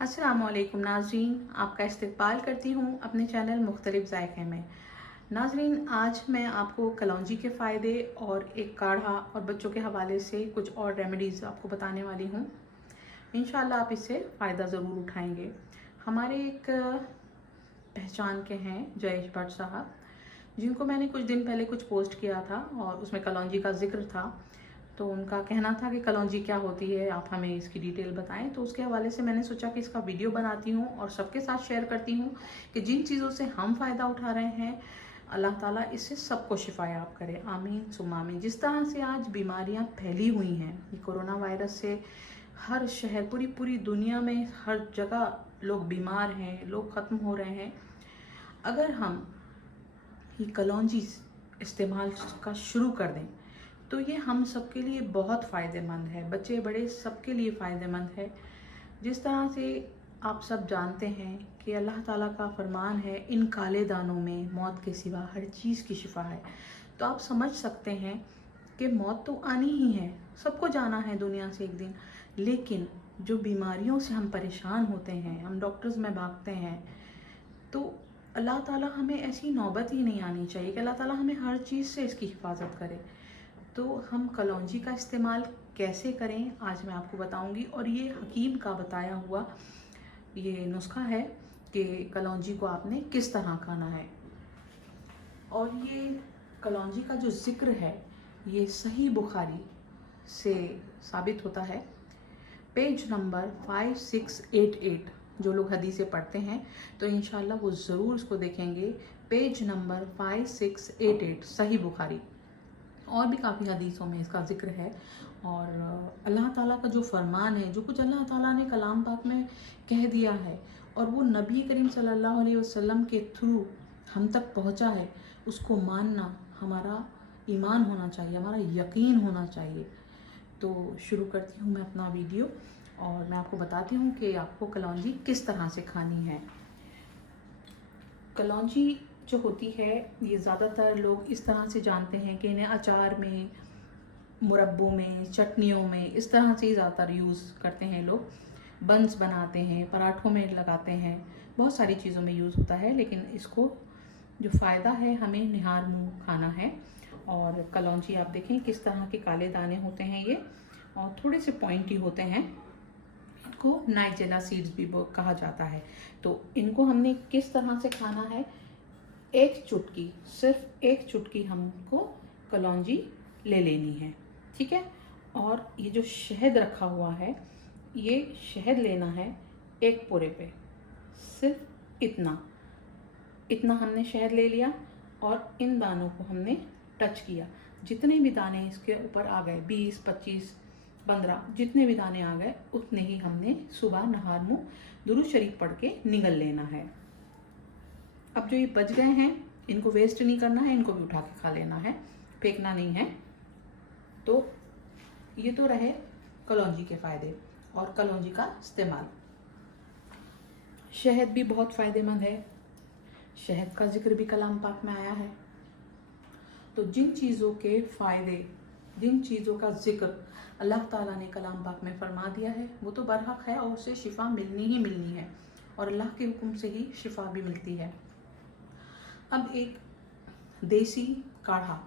अस्सलामुअलैकुम नाज़रीन, आपका इस्तकबाल करती हूँ अपने चैनल मुख्तलिफ ज़ायक़े में। नाज़रीन, आज मैं आपको कलौंजी के फ़ायदे और एक काढ़ा और बच्चों के हवाले से कुछ और रेमेडीज़ आपको बताने वाली हूँ। इंशाल्लाह आप इससे फ़ायदा ज़रूर उठाएंगे। हमारे एक पहचान के हैं जयेश भट्ट साहब, जिनको मैंने कुछ दिन पहले कुछ पोस्ट किया था और उसमें कलौंजी का ज़िक्र था। तो उनका कहना था कि कलौंजी क्या होती है, आप हमें इसकी डिटेल बताएं। तो उसके हवाले से मैंने सोचा कि इसका वीडियो बनाती हूँ और सबके साथ शेयर करती हूँ कि जिन चीज़ों से हम फ़ायदा उठा रहे हैं, अल्लाह ताला इससे सबको शिफायाब करे, आमीन सुम्मा आमीन। जिस तरह से आज बीमारियाँ फैली हुई हैं, ये कोरोना वायरस से हर शहर, पूरी पूरी दुनिया में हर जगह लोग बीमार हैं, लोग ख़त्म हो रहे हैं। अगर हम ये कलौंजी इस्तेमाल का शुरू कर दें तो ये हम सबके लिए बहुत फ़ायदेमंद है, बच्चे बड़े सबके लिए फ़ायदेमंद है। जिस तरह से आप सब जानते हैं कि अल्लाह ताला का फरमान है, इन काले दानों में मौत के सिवा हर चीज़ की शिफा है। तो आप समझ सकते हैं कि मौत तो आनी ही है, सबको जाना है दुनिया से एक दिन। लेकिन जो बीमारियों से हम परेशान होते हैं, हम डॉक्टर्स में भागते हैं, तो अल्लाह ताला हमें ऐसी नौबत ही नहीं आनी चाहिए कि अल्लाह ताला हमें हर चीज़ से इसकी हिफाजत करे। तो हम कलौंजी का इस्तेमाल कैसे करें आज मैं आपको बताऊंगी। और ये हकीम का बताया हुआ ये नुस्खा है कि कलौंजी को आपने किस तरह खाना है। और ये कलौंजी का जो ज़िक्र है ये सही बुखारी से साबित होता है, पेज नंबर 5688। जो लोग हदीसें पढ़ते हैं तो इंशाल्लाह वो ज़रूर इसको देखेंगे। पेज नंबर 5688 सही बुखारी। और भी काफ़ी हदीसों में इसका ज़िक्र है। और अल्लाह ताला का जो फरमान है, जो कुछ अल्लाह ताला ने कलाम पाक में कह दिया है और वो नबी करीम सल्लल्लाहु अलैहि वसल्लम के थ्रू हम तक पहुंचा है, उसको मानना हमारा ईमान होना चाहिए, हमारा यकीन होना चाहिए। तो शुरू करती हूँ मैं अपना वीडियो और मैं आपको बताती हूँ कि आपको कलौंजी किस तरह से खानी है। कलौंजी जो होती है ये ज़्यादातर लोग इस तरह से जानते हैं कि इन्हें अचार में, मुरब्बों में, चटनियों में इस तरह से ही ज़्यादातर यूज़ करते हैं लोग। बंस बनाते हैं, पराठों में लगाते हैं, बहुत सारी चीज़ों में यूज़ होता है। लेकिन इसको जो फ़ायदा है, हमें निहार मुँह खाना है। और कलौंजी आप देखें किस तरह के काले दाने होते हैं ये, और थोड़े से पॉइंटी होते हैं। इनको नाइजेला सीड्स भी कहा जाता है। तो इनको हमने किस तरह से खाना है, एक चुटकी, सिर्फ एक चुटकी हमको कलौंजी ले लेनी है, ठीक है। और ये जो शहद रखा हुआ है, ये शहद लेना है एक पूरे पे, सिर्फ इतना इतना हमने शहद ले लिया। और इन दानों को हमने टच किया, जितने भी दाने इसके ऊपर आ गए, 20, 25, 15, जितने भी दाने आ गए उतने ही हमने सुबह नहार मुँह दुरूद शरीफ पढ़ के निगल लेना है। अब जो ये बच गए हैं इनको वेस्ट नहीं करना है, इनको भी उठा के खा लेना है, फेंकना नहीं है। तो ये तो रहे कलौंजी के फ़ायदे और कलौंजी का इस्तेमाल। शहद भी बहुत फ़ायदेमंद है, शहद का जिक्र भी कलाम पाक में आया है। तो जिन चीज़ों के फ़ायदे, जिन चीज़ों का जिक्र अल्लाह ताला ने कलाम पाक में फरमा दिया है, वो तो बरहक है और उससे शिफा मिलनी ही मिलनी है, और अल्लाह के हुक्म से ही शिफा भी मिलती है। अब एक देसी काढ़ा,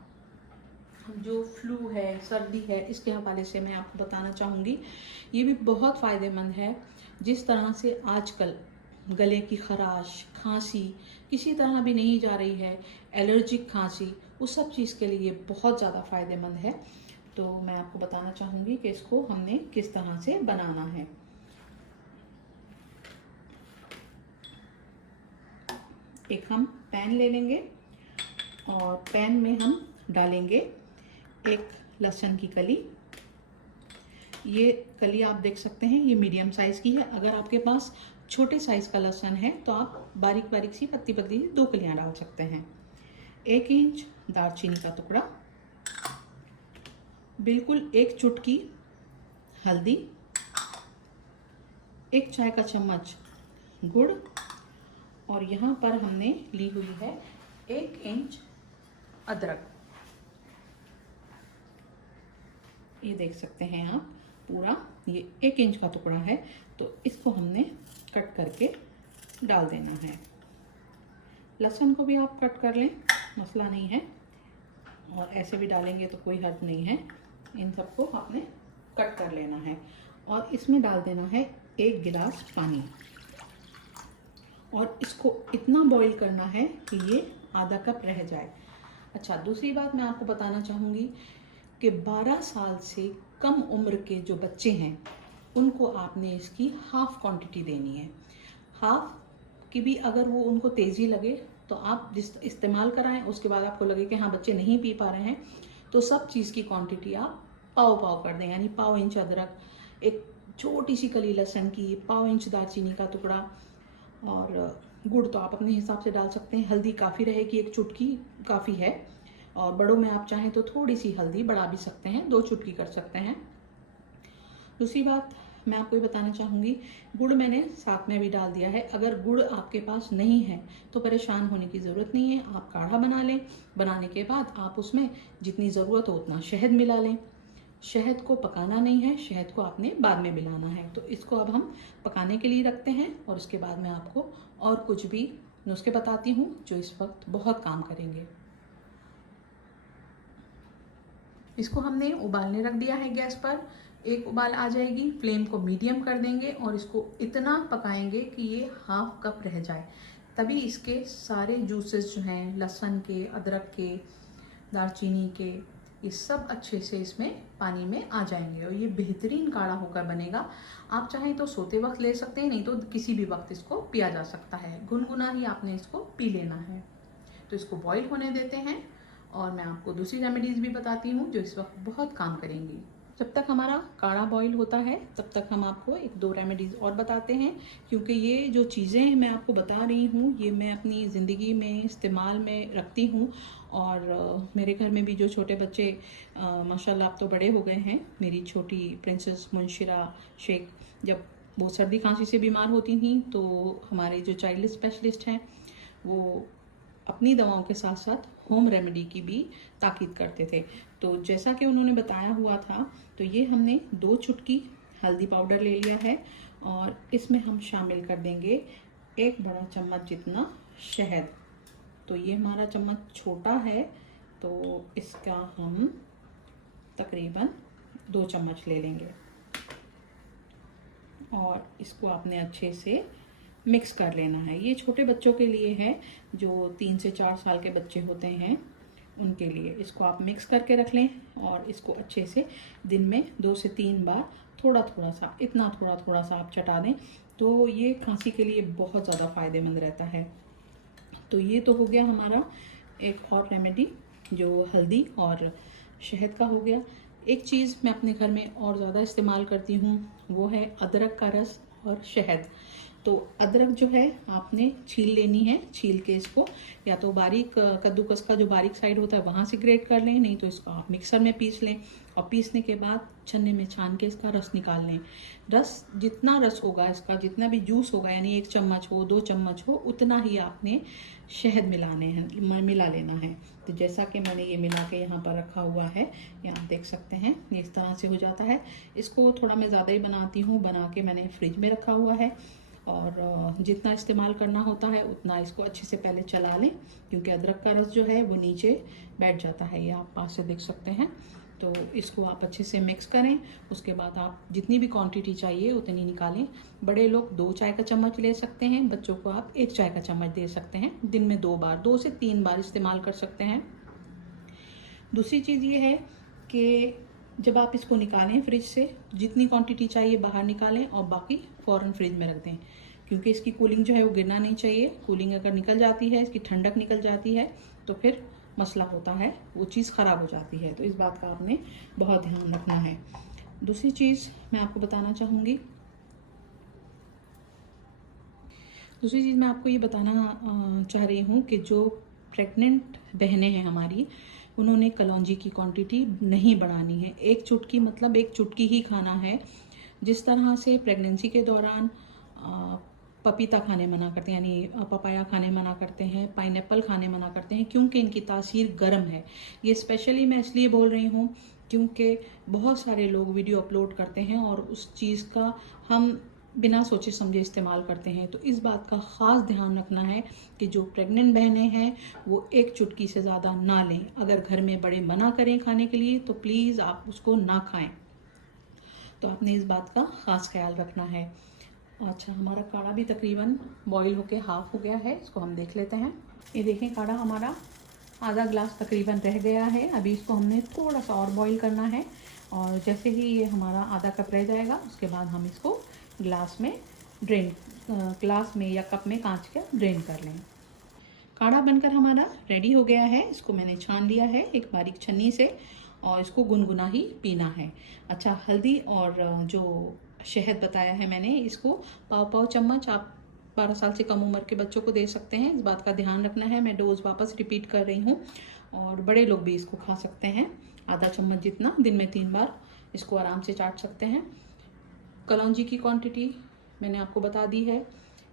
जो फ्लू है, सर्दी है, इसके हवाले से मैं आपको बताना चाहूँगी। ये भी बहुत फ़ायदेमंद है। जिस तरह से आजकल गले की खराश, खांसी किसी तरह भी नहीं जा रही है, एलर्जिक खांसी, उस सब चीज़ के लिए बहुत ज़्यादा फ़ायदेमंद है। तो मैं आपको बताना चाहूँगी कि इसको हमने किस तरह से बनाना है। एक हम पैन ले लेंगे और पैन में हम डालेंगे एक लहसुन की कली। ये कली आप देख सकते हैं, ये मीडियम साइज़ की है। अगर आपके पास छोटे साइज़ का लहसुन है तो आप बारीक बारीक सी पत्ती पत्ती 2 कलियां डाल सकते हैं। 1 इंच दालचीनी का टुकड़ा, बिल्कुल एक चुटकी हल्दी, 1 चाय का चम्मच गुड़, और यहाँ पर हमने ली हुई है 1 इंच अदरक। ये देख सकते हैं आप, पूरा ये 1 इंच का टुकड़ा है। तो इसको हमने करके डाल देना है। लहसुन को भी आप कट कर लें, मसला नहीं है, और ऐसे भी डालेंगे तो कोई हर्ज नहीं है। इन सबको आपने कट कर लेना है और इसमें डाल देना है 1 गिलास पानी और इसको इतना बॉईल करना है कि ये आधा कप रह जाए। अच्छा, दूसरी बात मैं आपको बताना चाहूँगी कि 12 साल से कम उम्र के जो बच्चे हैं उनको आपने इसकी हाफ़ क्वांटिटी देनी है। हाफ़ की भी अगर वो उनको तेज़ी लगे तो आप जिस इस्तेमाल कराएं, उसके बाद आपको लगे कि हाँ बच्चे नहीं पी पा रहे हैं, तो सब चीज़ की क्वांटिटी आप पाव पाव कर दें। यानी पाव इंच अदरक, एक छोटी सी कली लहसुन की, पाव इंच दालचीनी का टुकड़ा, और गुड़ तो आप अपने हिसाब से डाल सकते हैं। हल्दी काफ़ी रहेगी, 1 चुटकी काफ़ी है, और बड़ों में आप चाहें तो थोड़ी सी हल्दी बढ़ा भी सकते हैं, 2 चुटकी कर सकते हैं। दूसरी बात मैं आपको ये बताना चाहूँगी, गुड़ मैंने साथ में भी डाल दिया है। अगर गुड़ आपके पास नहीं है तो परेशान होने की ज़रूरत नहीं है, आप काढ़ा बना लें। बनाने के बाद आप उसमें जितनी ज़रूरत हो उतना शहद मिला लें। शहद को पकाना नहीं है, शहद को आपने बाद में मिलाना है। तो इसको अब हम पकाने के लिए रखते हैं और उसके बाद मैं आपको और कुछ भी नुस्खे बताती हूँ जो इस वक्त बहुत काम करेंगे। इसको हमने उबालने रख दिया है गैस पर। एक उबाल आ जाएगी, फ्लेम को मीडियम कर देंगे और इसको इतना पकाएंगे कि ये हाफ कप रह जाए। तभी इसके सारे जूसेस जो हैं, लहसुन के, अदरक के, दालचीनी के, ये सब अच्छे से इसमें पानी में आ जाएंगे और ये बेहतरीन काढ़ा होकर बनेगा। आप चाहें तो सोते वक्त ले सकते हैं, नहीं तो किसी भी वक्त इसको पिया जा सकता है। गुनगुना ही आपने इसको पी लेना है। तो इसको बॉईल होने देते हैं और मैं आपको दूसरी रेमेडीज़ भी बताती हूँ जो इस वक्त बहुत काम करेंगी। जब तक हमारा काढ़ा बॉईल होता है तब तक हम आपको 1-2 रेमेडीज़ और बताते हैं, क्योंकि ये जो चीज़ें मैं आपको बता रही हूँ ये मैं अपनी ज़िंदगी में इस्तेमाल में रखती हूँ। और मेरे घर में भी जो छोटे बच्चे माशाल्लाह अब तो बड़े हो गए हैं। मेरी छोटी प्रिंसेस मुंशिरा शेख, जब वो सर्दी खांसी से बीमार होती थी तो हमारे जो चाइल्ड स्पेशलिस्ट हैं वो अपनी दवाओं के साथ साथ होम रेमेडी की भी ताकीद करते थे। तो जैसा कि उन्होंने बताया हुआ था, तो ये हमने 2 चुटकी हल्दी पाउडर ले लिया है और इसमें हम शामिल कर देंगे 1 बड़ा चम्मच जितना शहद। तो ये हमारा चम्मच छोटा है तो इसका हम तकरीबन 2 चम्मच ले लेंगे और इसको आपने अच्छे से मिक्स कर लेना है। ये छोटे बच्चों के लिए है, जो 3 से 4 साल के बच्चे होते हैं उनके लिए। इसको आप मिक्स करके रख लें और इसको अच्छे से दिन में 2 से 3 बार थोड़ा थोड़ा सा, इतना थोड़ा थोड़ा सा आप चटा दें तो ये खांसी के लिए बहुत ज़्यादा फ़ायदेमंद रहता है। तो ये तो हो गया हमारा एक और रेमेडी जो हल्दी और शहद का हो गया। एक चीज़ मैं अपने घर में और ज़्यादा इस्तेमाल करती हूँ वो है अदरक का रस और शहद। तो अदरक जो है आपने छील लेनी है, छील के इसको या तो बारीक कद्दूकस का जो बारीक साइड होता है वहाँ से ग्रेट कर लें, नहीं तो इसको आप मिक्सर में पीस लें और पीसने के बाद छन्ने में छान के इसका रस निकाल लें। रस जितना रस होगा इसका, जितना भी जूस होगा, यानी 1 चम्मच हो 2 चम्मच हो, उतना ही आपने शहद मिला लेना है। तो जैसा कि मैंने ये मिला के यहाँ पर रखा हुआ है, यहाँ देख सकते हैं ये इस तरह से हो जाता है। इसको थोड़ा मैं ज़्यादा ही बनाती हूँ, बना के मैंने फ्रिज में रखा हुआ है और जितना इस्तेमाल करना होता है उतना इसको अच्छे से पहले चला लें, क्योंकि अदरक का रस जो है वो नीचे बैठ जाता है, ये आप पास से देख सकते हैं। तो इसको आप अच्छे से मिक्स करें। उसके बाद आप जितनी भी क्वांटिटी चाहिए उतनी निकालें। बड़े लोग 2 चाय का चम्मच ले सकते हैं, बच्चों को आप 1 चाय का चम्मच दे सकते हैं। दिन में 2 बार, 2 से 3 बार इस्तेमाल कर सकते हैं। दूसरी चीज़ ये है कि जब आप इसको निकालें फ्रिज से, जितनी क्वांटिटी चाहिए बाहर निकालें और बाकी फ़ौरन फ्रिज में रख दें, क्योंकि इसकी कूलिंग जो है वो गिरना नहीं चाहिए। कूलिंग अगर निकल जाती है, इसकी ठंडक निकल जाती है तो फिर मसला होता है, वो चीज़ ख़राब हो जाती है। तो इस बात का आपने बहुत ध्यान रखना है। दूसरी चीज़ मैं आपको बताना चाहूँगी, ये बताना चाह रही हूँ कि जो प्रेग्नेंट बहनें हैं हमारी, उन्होंने कलौंजी की क्वांटिटी नहीं बढ़ानी है। 1 चुटकी मतलब 1 चुटकी ही खाना है। जिस तरह से प्रेगनेंसी के दौरान पपीता खाने मना करते हैं, यानी पपाया खाने मना करते हैं, पाइनएप्पल खाने मना करते हैं, क्योंकि इनकी तासीर गर्म है। ये स्पेशली मैं इसलिए बोल रही हूँ क्योंकि बहुत सारे लोग वीडियो अपलोड करते हैं और उस चीज़ का हम बिना सोचे समझे इस्तेमाल करते हैं। तो इस बात का ख़ास ध्यान रखना है कि जो प्रेग्नेंट बहनें हैं वो एक चुटकी से ज़्यादा ना लें। अगर घर में बड़े मना करें खाने के लिए तो प्लीज़ आप उसको ना खाएं। तो आपने इस बात का ख़ास ख्याल रखना है। अच्छा, हमारा काढ़ा भी तकरीबन बॉईल होके हाफ़ हो गया है। इसको हम देख लेते हैं। ये देखें, काढ़ा हमारा आधा ग्लास तकरीबन रह गया है। अभी इसको हमने थोड़ा सा और बॉईल करना है और जैसे ही ये हमारा आधा कप रह जाएगा उसके बाद हम इसको ग्लास में या कप में कांच का ड्रेन कर लें। काढ़ा बनकर हमारा रेडी हो गया है। इसको मैंने छान लिया है एक बारीक छन्नी से और इसको गुनगुना ही पीना है। अच्छा, हल्दी और जो शहद बताया है मैंने, इसको पाव चम्मच आप 12 साल से कम उम्र के बच्चों को दे सकते हैं। इस बात का ध्यान रखना है। मैं डोज वापस रिपीट कर रही हूँ और बड़े लोग भी इसको खा सकते हैं। आधा चम्मच जितना दिन में 3 बार इसको आराम से चाट सकते हैं। कलौंजी की क्वांटिटी मैंने आपको बता दी है।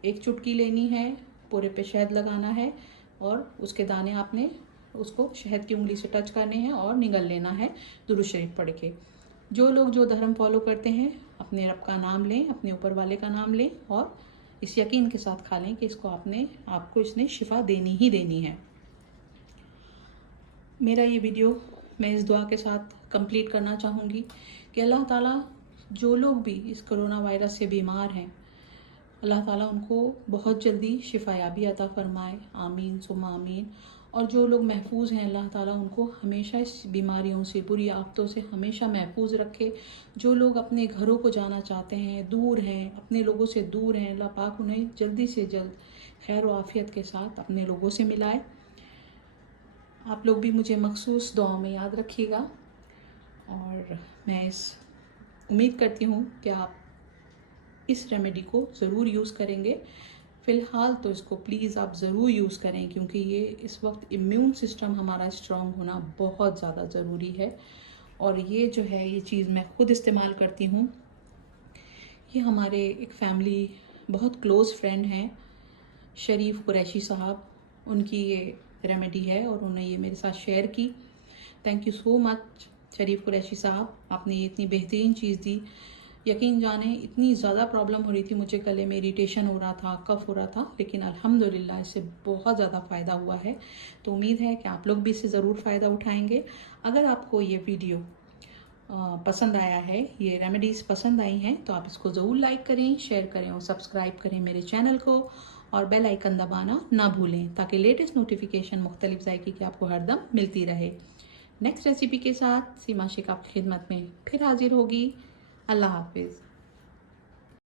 1 चुटकी लेनी है, पूरे पे शहद लगाना है और उसके दाने आपने उसको शहद की उंगली से टच करने हैं और निगल लेना है दुरूद शरीफ पढ़ के। जो लोग जो धर्म फॉलो करते हैं अपने रब का नाम लें, अपने ऊपर वाले का नाम लें और इस यकीन के साथ खा लें कि इसको आपको इसने शिफा देनी ही देनी है। मेरा ये वीडियो मैं इस दुआ के साथ कंप्लीट करना चाहूँगी कि अल्लाह ताला जो लोग भी इस कोरोना वायरस से बीमार हैं, अल्लाह ताला उनको बहुत जल्दी शिफायाबी अता फ़रमाए। आमीन सुम्मा आमीन। और जो लोग महफूज हैं, अल्लाह ताला उनको हमेशा इस बीमारियों से, बुरी आफतों से हमेशा महफूज रखे। जो लोग अपने घरों को जाना चाहते हैं, दूर हैं, अपने लोगों से दूर हैं, अल्लाह पाक उन्हें जल्दी से जल्द खैर व आफ़ियत के साथ अपने लोगों से मिलाए। आप लोग भी मुझे मखसूस दुआ में याद रखिएगा और मैं उम्मीद करती हूँ कि आप इस रेमेडी को ज़रूर यूज़ करेंगे। फ़िलहाल तो इसको प्लीज़ आप ज़रूर यूज़ करें क्योंकि ये इस वक्त इम्यून सिस्टम हमारा स्ट्रॉन्ग होना बहुत ज़्यादा ज़रूरी है। और ये जो है, ये चीज़ मैं ख़ुद इस्तेमाल करती हूँ। ये हमारे एक फैमिली बहुत क्लोज़ फ्रेंड हैं, शरीफ कुरैशी साहब, उनकी ये रेमेडी है और उन्होंने ये मेरे साथ शेयर की। थैंक यू सो मच शरीफ कुरैशी साहब, आपने ये इतनी बेहतरीन चीज़ दी। यकीन जाने इतनी ज़्यादा प्रॉब्लम हो रही थी मुझे, गले में इरिटेशन हो रहा था, कफ हो रहा था, लेकिन अल्हम्दुलिल्लाह इससे बहुत ज़्यादा फ़ायदा हुआ है। तो उम्मीद है कि आप लोग भी इससे ज़रूर फ़ायदा उठाएंगे। अगर आपको ये वीडियो पसंद आया है, ये रेमेडीज़ पसंद आई हैं, तो आप इसको ज़रूर लाइक करें, शेयर करें और सब्सक्राइब करें मेरे चैनल को और बेल आइकन दबाना ना भूलें ताकि लेटेस्ट नोटिफिकेशन मुख्तलिफ ज़ायके की आपको हरदम मिलती रहे। नेक्स्ट रेसिपी के साथ सीमा शेख आपकी खिदमत में फिर हाजिर होगी। अल्लाह हाफिज़।